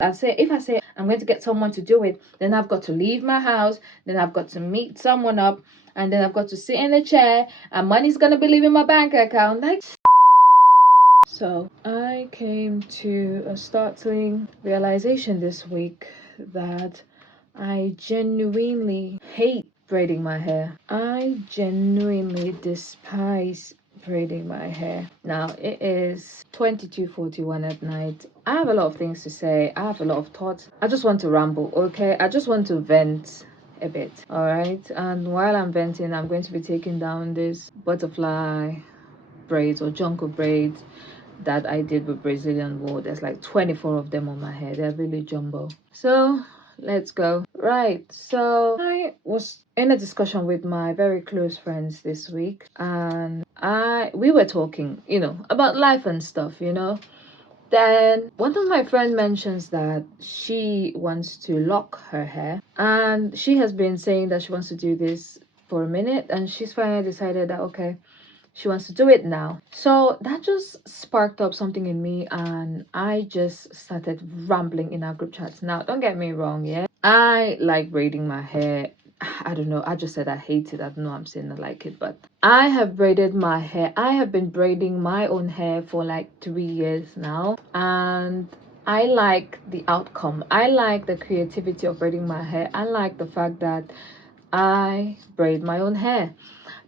If I say I'm going to get someone to do it, then I've got to leave my house, then I've got to meet someone up, and then I've got to sit in a chair, and money's gonna be leaving my bank account. Like, so I came to a startling realization this week that I genuinely hate braiding my hair. I genuinely despise braiding my hair. Now it is 22:41 at night. I have a lot of things to say. I have a lot of thoughts. I just want to ramble, okay? I just want to vent a bit, all right? And while I'm venting, I'm going to be taking down this butterfly braids or jungle braids that I did with Brazilian wool. There's like 24 of them on my hair. They're really jumbo. So let's go. Right, so I was in a discussion with my very close friends this week, and we were talking, about life and stuff. Then one of my friends mentions that she wants to lock her hair, and she has been saying that she wants to do this for a minute, and she's finally decided that okay, she wants to do it now. So that just sparked up something in me, and I just started rambling in our group chats. Now, don't get me wrong, yeah, I like braiding my hair. I don't know, I just said I hate it. I don't know, I'm saying I like it, but I have braided my hair. I have been braiding my own hair for like 3 years now, and I like the outcome. I like the creativity of braiding my hair. I like the fact that I braid my own hair.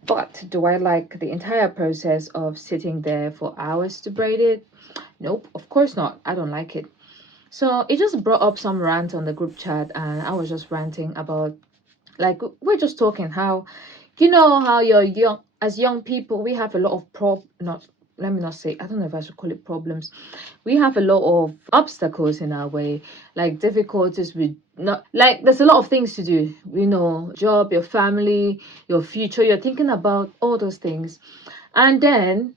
But do I like the entire process of sitting there for hours to braid it? Nope, of course not. I don't like it. So it just brought up some rant on the group chat, and I was just ranting about, like, we're just talking how, how you're young, as young people, we have a lot of not, let me not say, I don't know if I should call it problems. We have a lot of obstacles in our way, like difficulties with not, like, there's a lot of things to do, job, your family, your future. You're thinking about all those things, and then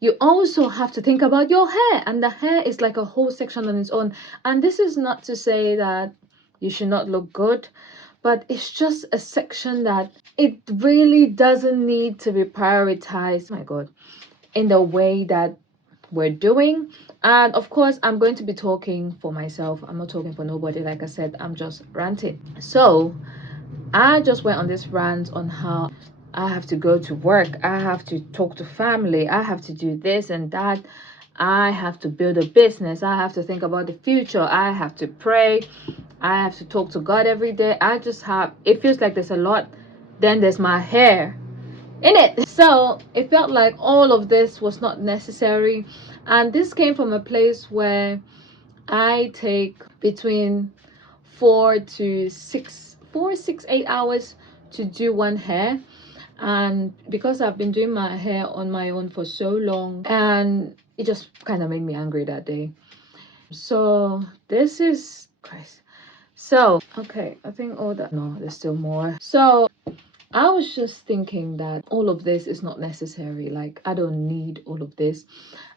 you also have to think about your hair, and the hair is like a whole section on its own. And this is not to say that you should not look good, but it's just a section that it really doesn't need to be prioritized, my god, in the way that we're doing. And of course, I'm going to be talking for myself. I'm not talking for nobody. Like I said, I'm just ranting. So I just went on this rant on how I have to go to work, I have to talk to family, I have to do this and that, I have to build a business, I have to think about the future, I have to pray, I have to talk to God every day. It feels like there's a lot. Then there's my hair in it. So it felt like all of this was not necessary. And this came from a place where I take between 4 to 6, 8 hours to do one hair. And because I've been doing my hair on my own for so long, and it just kind of made me angry that day. So this is Christ. So okay, I think all that, no, there's still more. So I was just thinking that all of this is not necessary. Like, I don't need all of this.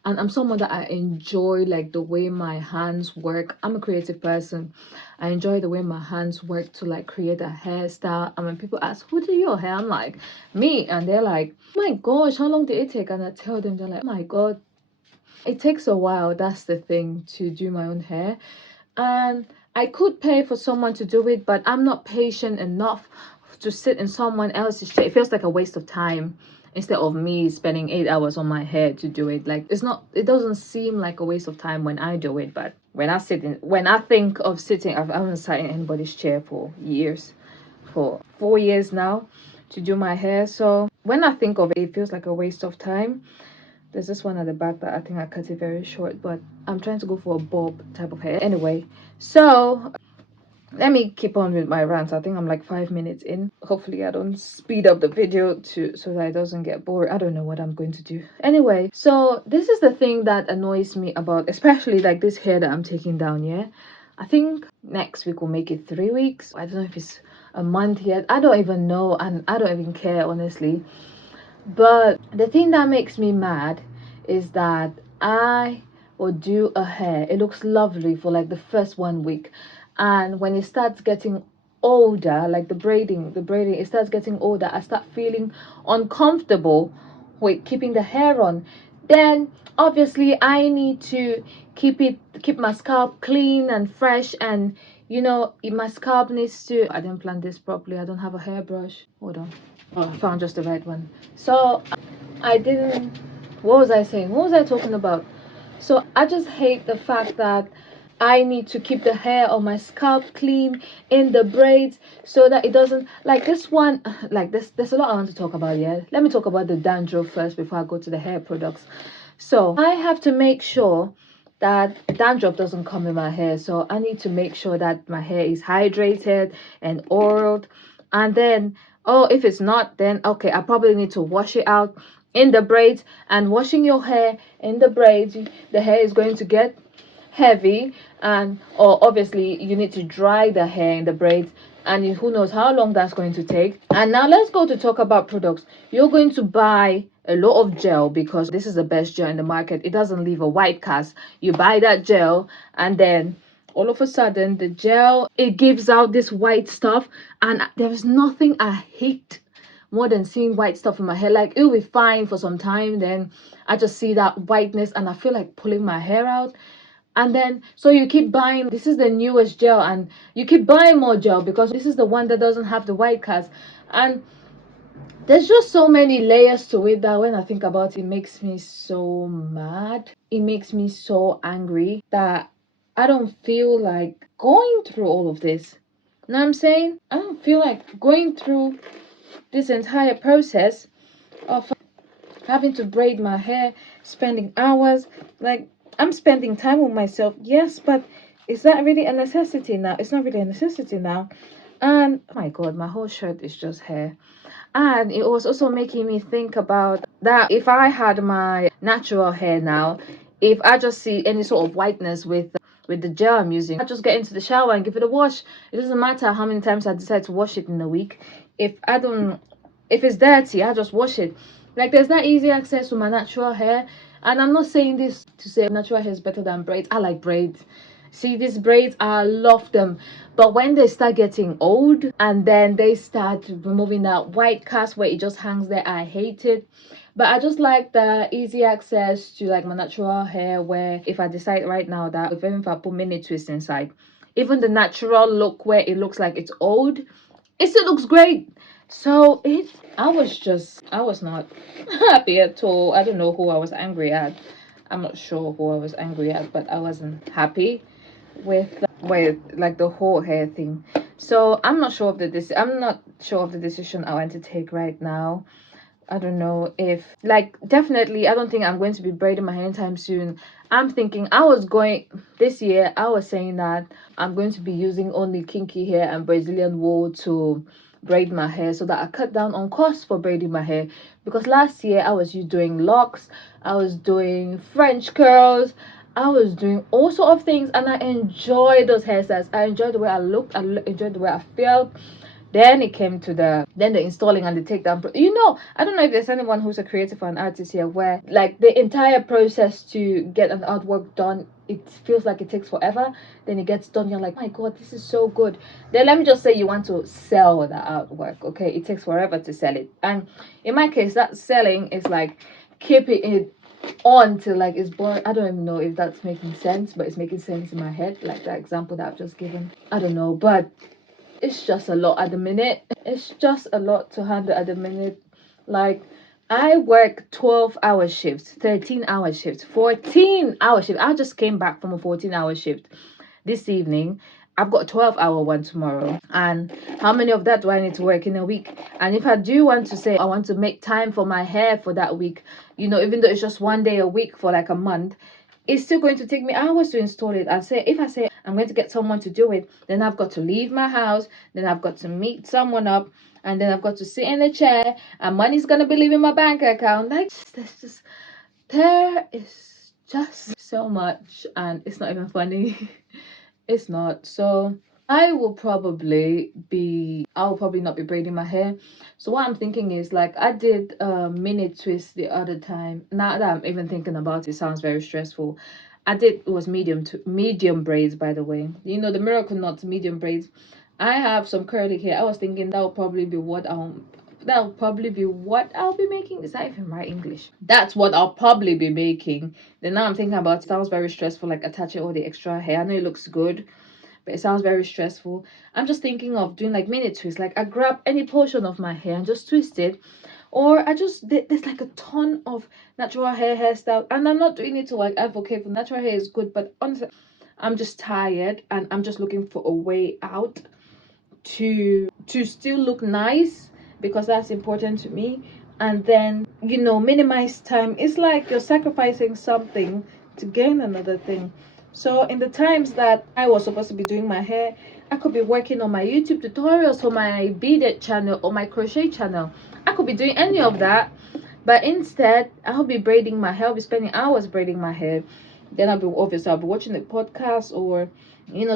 And I'm someone that I enjoy, like, the way my hands work. I'm a creative person. I enjoy the way my hands work to, like, create a hairstyle. And when people ask, who do your hair? I'm like, me. And they're like, oh my gosh, how long did it take? And I tell them, they're like, oh my God, it takes a while. That's the thing, to do my own hair. And I could pay for someone to do it, but I'm not patient enough to sit in someone else's chair. It feels like a waste of time instead of me spending 8 hours on my hair to do it. Like, it doesn't seem like a waste of time when I do it, but when I think of sitting, I haven't sat in anybody's chair for years, for 4 years now, to do my hair. So when I think of it, it feels like a waste of time. There's this one at the back that I think I cut it very short, but I'm trying to go for a bob type of hair. Anyway, so let me keep on with my rant. I think I'm like 5 minutes in. Hopefully I don't speed up the video so that it doesn't get bored. I don't know what I'm going to do. Anyway, so this is the thing that annoys me about, especially like this hair that I'm taking down, yeah? I think next week will make it 3 weeks. I don't know if it's a month yet. I don't even know, and I don't even care, honestly. But the thing that makes me mad is that I will do a hair. It looks lovely for like the first 1 week. And when it starts getting older, like the braiding, it starts getting older, I start feeling uncomfortable with keeping the hair on. then obviously I need to keep my scalp clean and fresh, and my scalp needs to. I didn't plan this properly. I don't have a hairbrush. Hold on. Oh, I found just the right one. So I didn't. What was I saying? What was I talking about? So I just hate the fact that I need to keep the hair on my scalp clean in the braids so that it doesn't like this one. Like this, there's a lot I want to talk about. Yeah, let me talk about the dandruff first before I go to the hair products. So I have to make sure that dandruff doesn't come in my hair. So I need to make sure that my hair is hydrated and oiled. And then, oh, if it's not, then okay, I probably need to wash it out in the braids. And washing your hair in the braids, the hair is going to get heavy, and or obviously you need to dry the hair in the braids, and who knows how long that's going to take. And now let's go to talk about products. You're going to buy a lot of gel because this is the best gel in the market. It doesn't leave a white cast. You buy that gel, and then all of a sudden the gel, it gives out this white stuff, and there is nothing I hate more than seeing white stuff in my hair. Like, it'll be fine for some time, then I just see that whiteness and I feel like pulling my hair out. And then so you keep buying, this is the newest gel, and you keep buying more gel because this is the one that doesn't have the white cast. And there's just so many layers to it that when I think about it, it makes me so mad. It makes me so angry that I don't feel like going through all of this. You know what I'm saying? I don't feel like going through this entire process of having to braid my hair, spending hours. Like, I'm spending time with myself, yes, but is that really a necessity now? It's not really a necessity now. And oh my god, my whole shirt is just hair. And it was also making me think about that if I had my natural hair now, if I just see any sort of whiteness with the gel I'm using, I just get into the shower and give it a wash. It doesn't matter how many times I decide to wash it in a week. If it's dirty, I just wash it. Like, there's that easy access to my natural hair. And I'm not saying this to say natural hair is better than braids. I like braids. See, these braids, I love them. But when they start getting old and then they start removing that white cast where it just hangs there, I hate it. But I just like the easy access to like my natural hair, where if I decide right now that even if I put mini twists inside, even the natural look where it looks like it's old, it still looks great. So I was not happy at all. I don't know who I was angry at. I'm not sure who I was angry at, but I wasn't happy with like the whole hair thing. So I'm not sure of the decision I want to take right now. I don't know if, like, definitely I don't think I'm going to be braiding my hair anytime soon. I'm thinking this year I was saying that I'm going to be using only kinky hair and Brazilian wool to braid my hair so that I cut down on costs for braiding my hair, because last year I was doing locks, I was doing French curls, I was doing all sort of things, and I enjoyed those hairstyles. I enjoyed the way I looked, enjoyed the way I felt. Then it came to the installing and the takedown. I don't know if there's anyone who's a creative or an artist here, where like the entire process to get an artwork done, it feels like it takes forever. Then it gets done, you're like, my god, this is so good. Then let me just say, you want to sell the artwork, okay? It takes forever to sell it. And in my case, that selling is like keeping it on till like it's boring. I don't even know if that's making sense, but it's making sense in my head, like that example that I've just given. I don't know, but it's just a lot at the minute. It's just a lot to handle at the minute. Like, I work 12-hour shifts, 13-hour shifts, 14-hour shift. I just came back from a 14-hour shift this evening. I've got a 12-hour one tomorrow. And how many of that do I need to work in a week? And if I do want to say I want to make time for my hair for that week, even though it's just one day a week for like a month, it's still going to take me hours to install it. If I say I'm going to get someone to do it, then I've got to leave my house, then I've got to meet someone up, and then I've got to sit in a chair, and money's gonna be leaving my bank account. Like, there is just so much, and it's not even funny. It's not. So I'll probably not be braiding my hair. So what I'm thinking is, like, I did a mini twist the other time. Now that I'm even thinking about it, sounds very stressful. It was medium braids, by the way. The Miracle Knots medium braids. I have some curly hair. I was thinking that would probably be what that'll probably be what I'll be making. Is that even right English? That's what I'll probably be making. Then now I'm thinking about it. That was very stressful, like attaching all the extra hair. I know it looks good, but it sounds very stressful. I'm just thinking of doing like mini twists. Like I grab any portion of my hair and just twist it. Or there's like a ton of natural hairstyle. And I'm not doing it to like advocate for natural hair is good. But honestly, I'm just tired and I'm just looking for a way out to still look nice, because that's important to me, and then minimize time. It's like you're sacrificing something to gain another thing. So in the times that I was supposed to be doing my hair, I could be working on my YouTube tutorials for my beaded channel or my crochet channel. I could be doing any of that, but instead I'll be braiding my hair. I'll be spending hours braiding my hair. Then I'll be watching the podcast or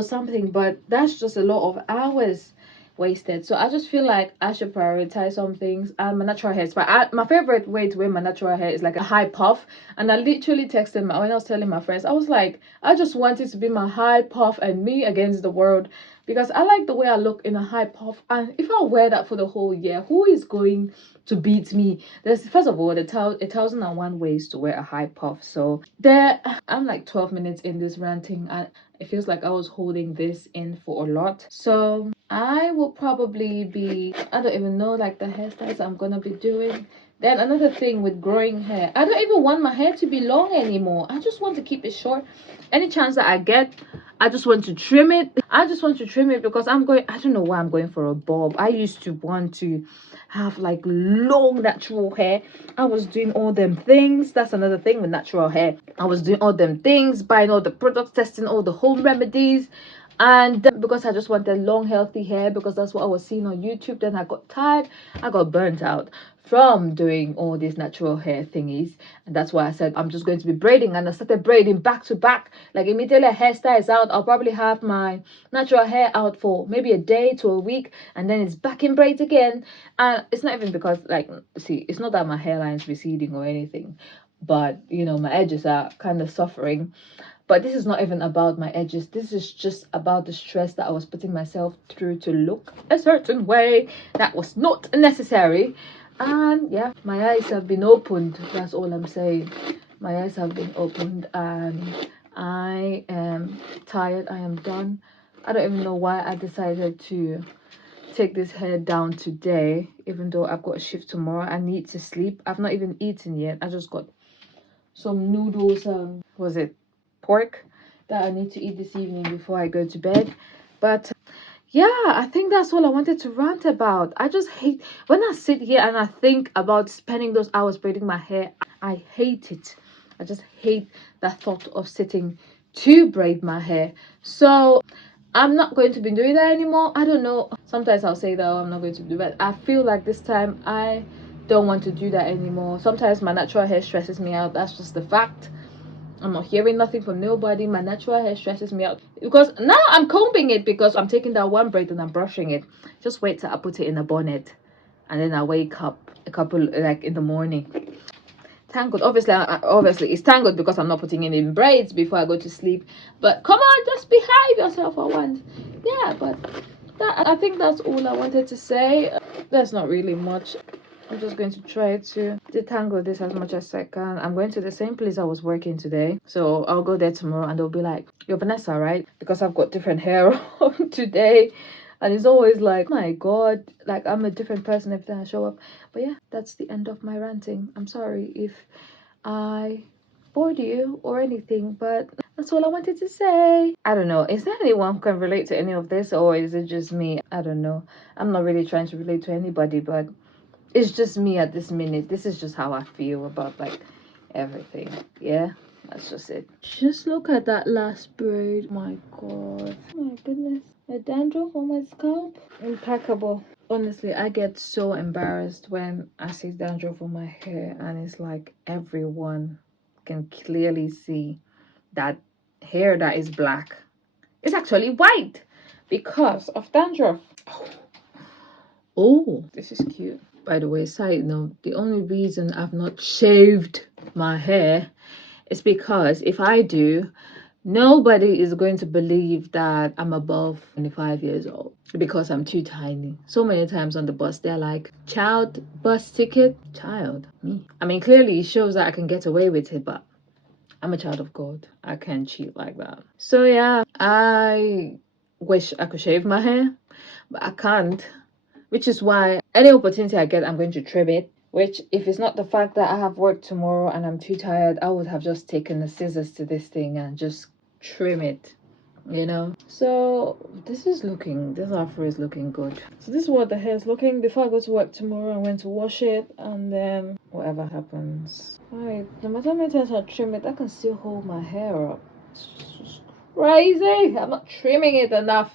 something, but that's just a lot of hours wasted. So I just feel like I should prioritize some things. My natural hair is fine. My favorite way to wear my natural hair is like a high puff. And I literally texted when I was telling my friends, I was like, I just want it to be my high puff and me against the world, because I like the way I look in a high puff. And if I wear that for the whole year, who is going to beat me? There's, first of all, 1,001 ways to wear a high puff. So I'm like 12 minutes in this ranting, and it feels like I was holding this in for a lot. So I will probably be, I don't even know, like the hairstyles I'm gonna be doing. Then another thing with growing hair, I don't even want my hair to be long anymore. I just want to keep it short. Any chance that I get, I just want to trim it. I just want to trim it because I don't know why I'm going for a bob. I used to want to have like long natural hair. I was doing all them things. That's another thing with natural hair. I was doing all them things, buying all the products, testing all the home remedies. And because I just wanted long healthy hair, because that's what I was seeing on YouTube, then I got tired, I got burnt out from doing all these natural hair thingies. And that's why I said I'm just going to be braiding. And I started braiding back to back. Like immediately a hairstyle is out, I'll probably have my natural hair out for maybe a day to a week, and then it's back in braids again. And it's not even because, like, see, it's not that my hairline's receding or anything, but my edges are kind of suffering. But this is not even about my edges. This is just about the stress that I was putting myself through to look a certain way that was not necessary. And yeah, my eyes have been opened. That's all I'm saying. My eyes have been opened and I am tired. I am done. I don't even know why I decided to take this hair down today, even though I've got a shift tomorrow. I need to sleep. I've not even eaten yet. I just got some noodles, was it pork, that I need to eat this evening before I go to bed. But yeah, I think that's all I wanted to rant about. I just hate when I sit here and I think about spending those hours braiding my hair. I hate it. I just hate that thought of sitting to braid my hair. So I'm not going to be doing that anymore. I don't know. Sometimes I'll say that, oh, I'm not going to do that. I feel like this time I don't want to do that anymore. Sometimes my natural hair stresses me out. That's just the fact. I'm not hearing nothing from nobody. My natural hair stresses me out because now I'm combing it, because I'm taking that one braid and I'm brushing it. Just wait till I put it in a bonnet, and then I wake up a couple like in the morning. Tangled, obviously it's tangled because I'm not putting it in braids before I go to sleep. But come on, just behave yourself for once. Yeah, but I think that's all I wanted to say. There's not really much. I'm just going to try to detangle this as much as I can. I'm going to the same place I was working today, so I'll go there tomorrow and they'll be like, you're Vanessa, right? Because I've got different hair on today. And it's always like, oh my god, like I'm a different person every time I show up. But yeah, that's the end of my ranting. I'm sorry if I bored you or anything, but that's all I wanted to say. I don't know, is there anyone who can relate to any of this, or is it just me? I don't know. I'm not really trying to relate to anybody, but it's just me at this minute. This is just how I feel about like everything. Yeah, that's just it. Just look at that last braid. Oh my god, oh my goodness, a dandruff on my scalp. Impeccable. Honestly, I get so embarrassed when I see dandruff on my hair, and it's like everyone can clearly see that hair that is black is actually white because of dandruff. Oh, this is cute. By the way, side note, the only reason I've not shaved my hair is because if I do, Nobody is going to believe that I'm above 25 years old because I'm too tiny. So many times on the bus, they're like, child bus ticket? Child? Me? I mean, clearly it shows that I can get away with it, but I'm a child of God. I can't cheat like that. So yeah, I wish I could shave my hair, but I can't. Which is why any opportunity I get, I'm going to trim it. Which, if it's not the fact that I have work tomorrow and I'm too tired, I would have just taken the scissors to this thing and just trim it, you know. So this afro is looking good. So this is what the hair is looking. Before I go to work tomorrow, I'm going to wash it, and then whatever happens. Right, no matter how many times I trim it, I can still hold my hair up. It's just crazy. I'm not trimming it enough.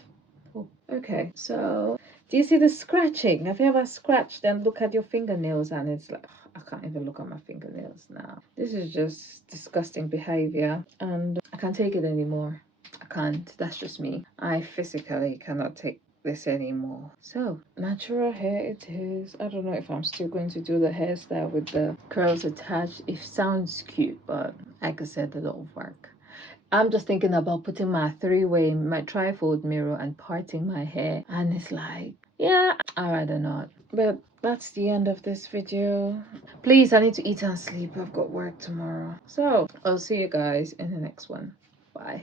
Okay, so do you see the scratching? Have you ever scratched and look at your fingernails and it's like, I can't even look at my fingernails now. This is just disgusting behavior and I can't take it anymore. I can't. That's just me. I physically cannot take this anymore. So natural hair it is. I don't know if I'm still going to do the hairstyle with the curls attached. It sounds cute, but like I said, a lot of work. I'm just thinking about putting my my trifold mirror and parting my hair. And it's like, yeah, I'd rather not. But that's the end of this video. Please, I need to eat and sleep. I've got work tomorrow. So I'll see you guys in the next one. Bye.